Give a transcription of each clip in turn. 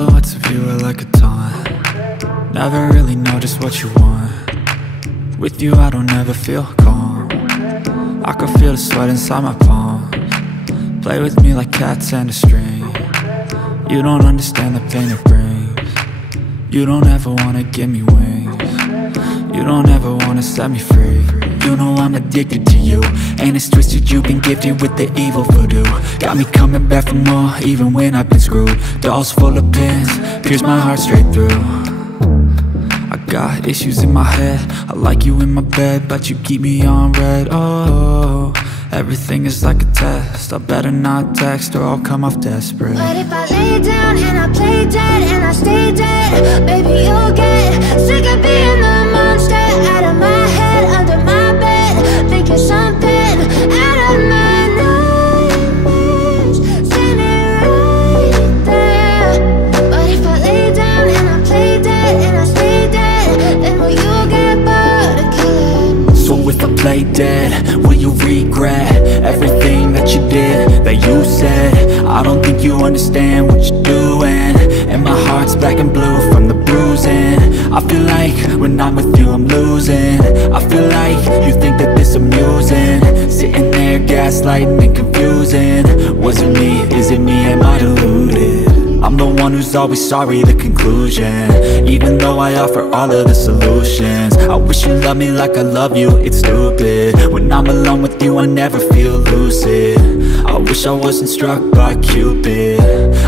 Silhouettes of you are like a taunt. Never really know just what you want. With you I don't ever feel calm. I can feel the sweat inside my palms. Play with me like cats and a string. You don't understand the pain it brings. You don't ever wanna give me wings. You don't ever wanna set me free. You know I'm addicted to you, and it's twisted, you've been gifted with the evil voodoo. Got me coming back for more, even when I've been screwed. Dolls full of pins, pierce my heart straight through. I got issues in my head, I like you in my bed, but you keep me on red. Oh, everything is like a test, I better not text or I'll come off desperate. But if I lay down and I play dead and I stay dead, baby you'll get sick of being the monster out of my head, under my bed, thinking something out of my nightmares, standing right there. But if I lay down and I play dead and I stay dead, then will you get bored of killing me? So if I play dead, will you regret everything that you did, that you said? I don't think you understand what you're doing, and my heart's black and blue from the bruising. I feel like when I'm with you I'm losing. I feel like you think that this amusing, sitting there gaslighting and confusing. Was it me? Is it me? Am I deluded? I'm the one who's always sorry, the conclusion, even though I offer all of the solutions. I wish you loved me like I love you, it's stupid. When I'm alone with you I never feel lucid. I wish I wasn't struck by Cupid.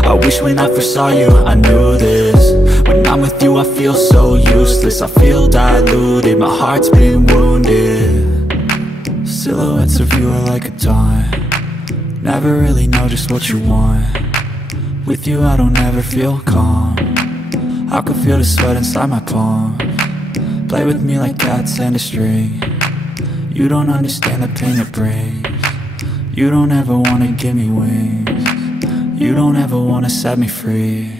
I wish when I first saw you I knew this. When I'm with you I feel so useless, I feel diluted, my heart's been wounded. Silhouettes of you are like a taunt. Never really know just what you want. With you I don't ever feel calm. I can feel the sweat inside my palms. Play with me like cats and a string. You don't understand the pain it brings. You don't ever wanna give me wings. You don't ever wanna set me free.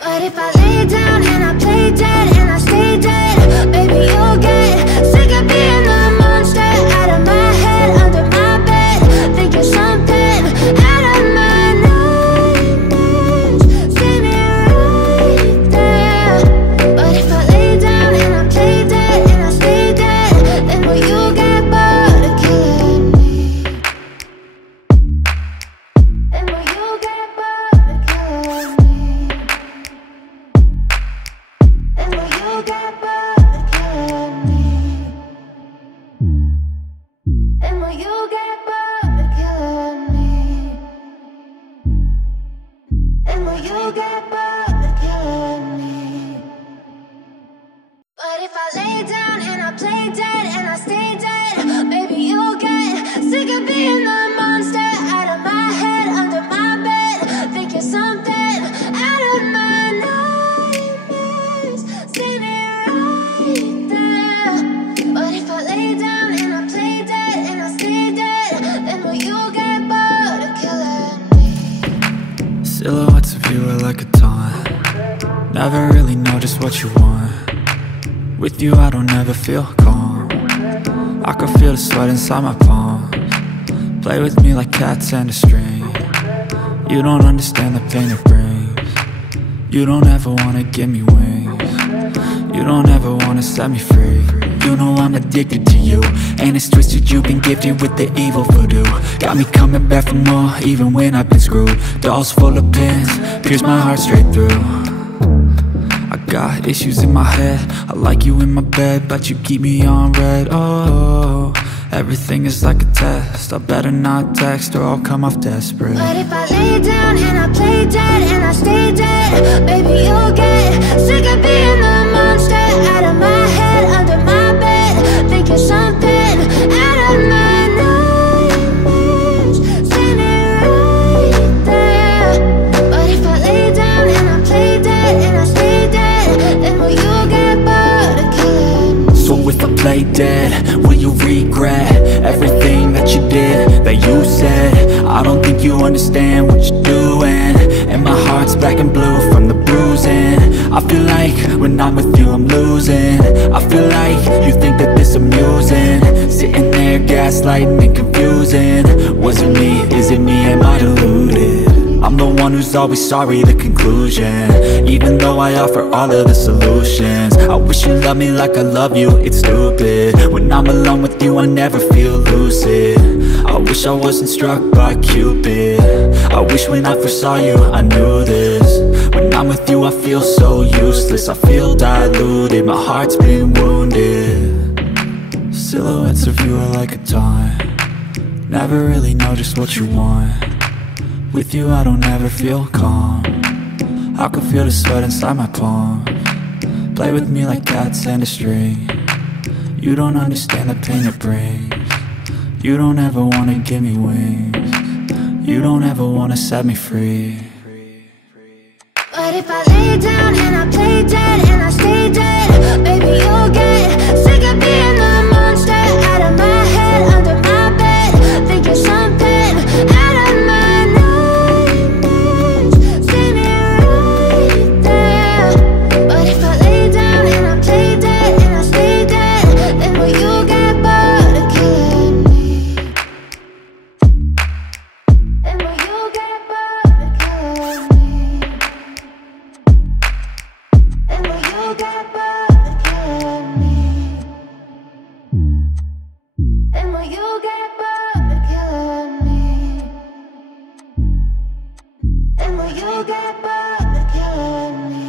But if I lay down and I play dead and I stay dead, baby you'll get sick of being the monster out of my head, under my bed, thinking something out of my nightmares, standing right there. But if I lay down and I play dead and I stay dead, then will you get bored of killing me? Then will you get bored of killing me? Then will you get bored of killing me? Then will you get bored of killing me? Then will you get bored of killing me? But if I lay down and I play dead and I stay dead, baby you'll get sick of being the monster out of my head, under my bed, thinking something out of my nightmares, standing right there. But if I lay down and I play dead and I stay dead, then will you get bored of killing me? Silhouettes of you are like a taunt. Never really know just what you want. With you I don't ever feel calm. I can feel the sweat inside my palms. Play with me like cats and a string. You don't understand the pain it brings. You don't ever wanna give me wings. You don't ever wanna set me free. You know I'm addicted to you, and it's twisted, you've been gifted with the evil voodoo. Got me coming back for more, even when I've been screwed. Dolls full of pins, pierce my heart straight through. I got issues in my head, I like you in my bed, but you keep me on red. Oh, everything is like a test, I better not text or I'll come off desperate. But if I lay down and I play dead and I stay dead, baby you'll get sick of being the monster out of my head, under my bed, thinking something out of my nightmares, standing right there. But if I lay down and I play dead and I stay dead, then will you get bored of killing me? So if I play dead, will you regret everything that you did, that you said? I don't think you understand what you're doing, and my heart's black and blue from the bruising. I feel like when I'm with you I'm losing. I feel like you think that this amusing, sitting there gaslighting and confusing. Was it me? Is it me? Am I deluded? I'm the one who's always sorry, the conclusion. Even though I offer all of the solutions, I wish you loved me like I love you, it's stupid. When I'm alone with you I never feel lucid. I wish I wasn't struck by Cupid. I wish when I first saw you I knew this. When I'm with you I feel so useless, I feel diluted, my heart's been wounded. Silhouettes of you are like a taunt, never really know just what you want. With you I don't ever feel calm, I can feel the sweat inside my palms. Play with me like cats and a string. You don't understand the pain it brings. You don't ever wanna give me wings. You don't ever wanna set me free. But if I lay down and I play dead and I stay dead, baby you'll get sick of being the monster out of my head, under my bed, thinking something out of my nightmares. See me right there. But if I lay down and I play dead and I stay dead, then will you get bored of killing me? Then will you get bored of killing me? And will you get bored of killing me? And will you get bored of killing me? And will you get bored of killing me?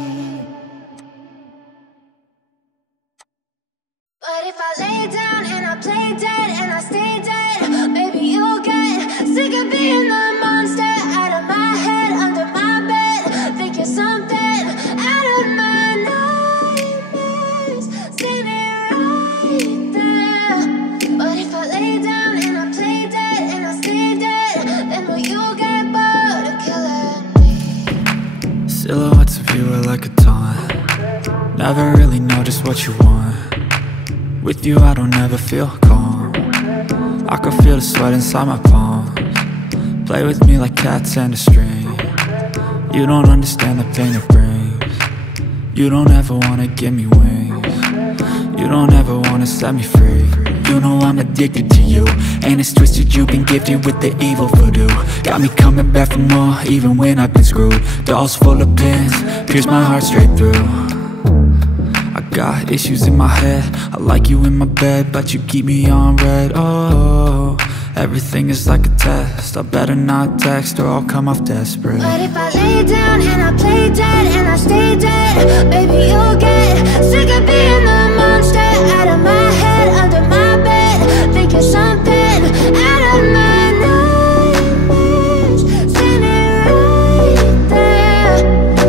But if I lay down and I play dead and I stay dead, baby you'll get sick of being the monster out of my head, under my bed, thinking something out of my nightmares. See me right there. But if I lay down and I play dead and I stay dead, then will you get bored of killing me? Silhouettes of you are like a taunt, never really know just what you want. With you I don't ever feel calm, I can feel the sweat inside my palms. Play with me like cats and a string. You don't understand the pain it brings. You don't ever wanna give me wings. You don't ever wanna set me free. You know I'm addicted to you, and it's twisted, you've been gifted with the evil voodoo. Got me coming back for more, even when I've been screwed. Dolls full of pins, pierce my heart straight through. I got issues in my head, I like you in my bed, but you keep me on red. Oh, everything is like a test, I better not text or I'll come off desperate. But if I lay down and I play dead and I stay dead, baby you'll get sick of being the monster out of my head, under my bed, thinking something out of my nightmares. See me right there.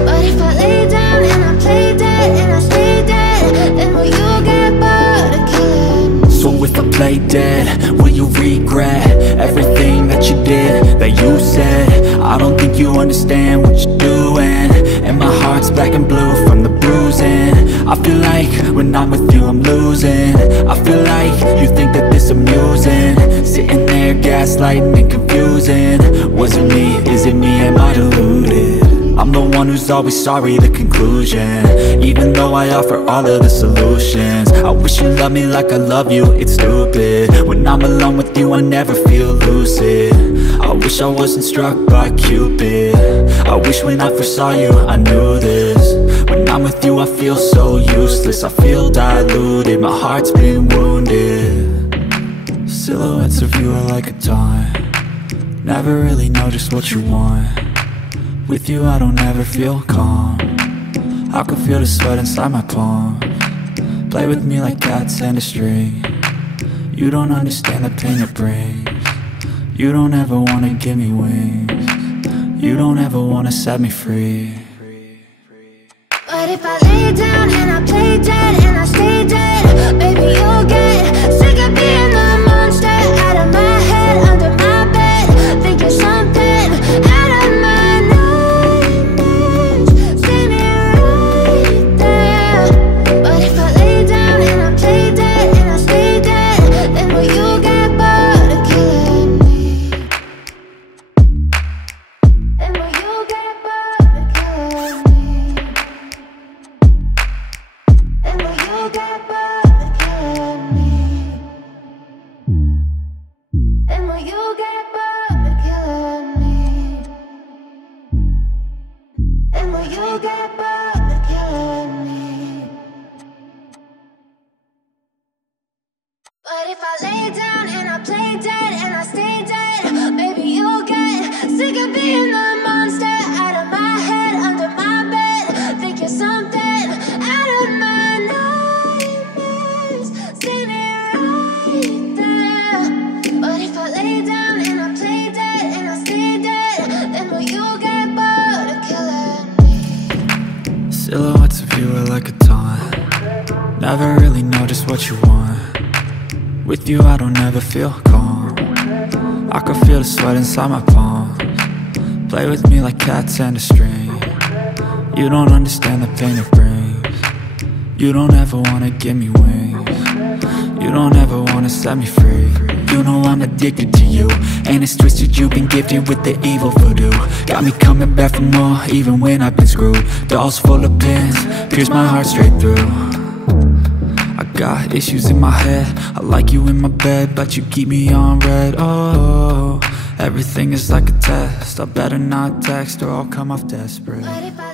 But if I lay down and I play dead and I stay dead, then will you get bored of killing me? So if I play dead, will you regret everything that you did, that you said? I don't think you understand what you're doing, and my heart's black and blue from the bruising. I feel like when I'm with you I'm losing. I feel like you think that this amusing, sitting there gaslighting and confusing. Was it me? Is it me? Am I deluded? I'm the one who's always sorry, the conclusion. Even though I offer all of the solutions, I wish you loved me like I love you, it's stupid. When I'm alone with you I never feel lucid. I wish I wasn't struck by Cupid. I wish when I first saw you I knew this. When I'm with you I feel so useless, I feel diluted, my heart's been wounded. Silhouettes of you are like a taunt, never really know just what you want. With you I don't ever feel calm, I can feel the sweat inside my palms. Play with me like cats and a string. You don't understand the pain it brings. You don't ever wanna give me wings. You don't ever wanna set me free. But if I lay down and I play dead and I stay dead, baby you'll get sick of being the monster out of my head, under my bed, thinking something out of my nightmares. See me right there. But if I lay down and I play dead and I stay dead, then will you get bored of killing me? Then will you get bored of killing me? And will you get bored? you get bored of killing me. But if I lay down and I play dead and I stay dead, maybe you'll get sick of being the monster out of my head, under my bed. Think you're something out of my nightmares, standing right there. But if I lay down and I play dead and I stay dead, then will you get bored of killing me? Silhouettes of you are like a taunt. Never really know just what you want. With you I don't ever feel calm. I can feel the sweat inside my palms. Play with me like cats and a string. You don't understand the pain it brings. You don't ever wanna give me wings. You don't ever wanna set me free. You know I'm addicted to you, and it's twisted, you've been gifted with the evil voodoo. Got me coming back for more, even when I've been screwed. Dolls full of pins, pierce my heart straight through. I got issues in my head, I like you in my bed, but you keep me on red. Oh, everything is like a test, I better not text or I'll come off desperate. But if I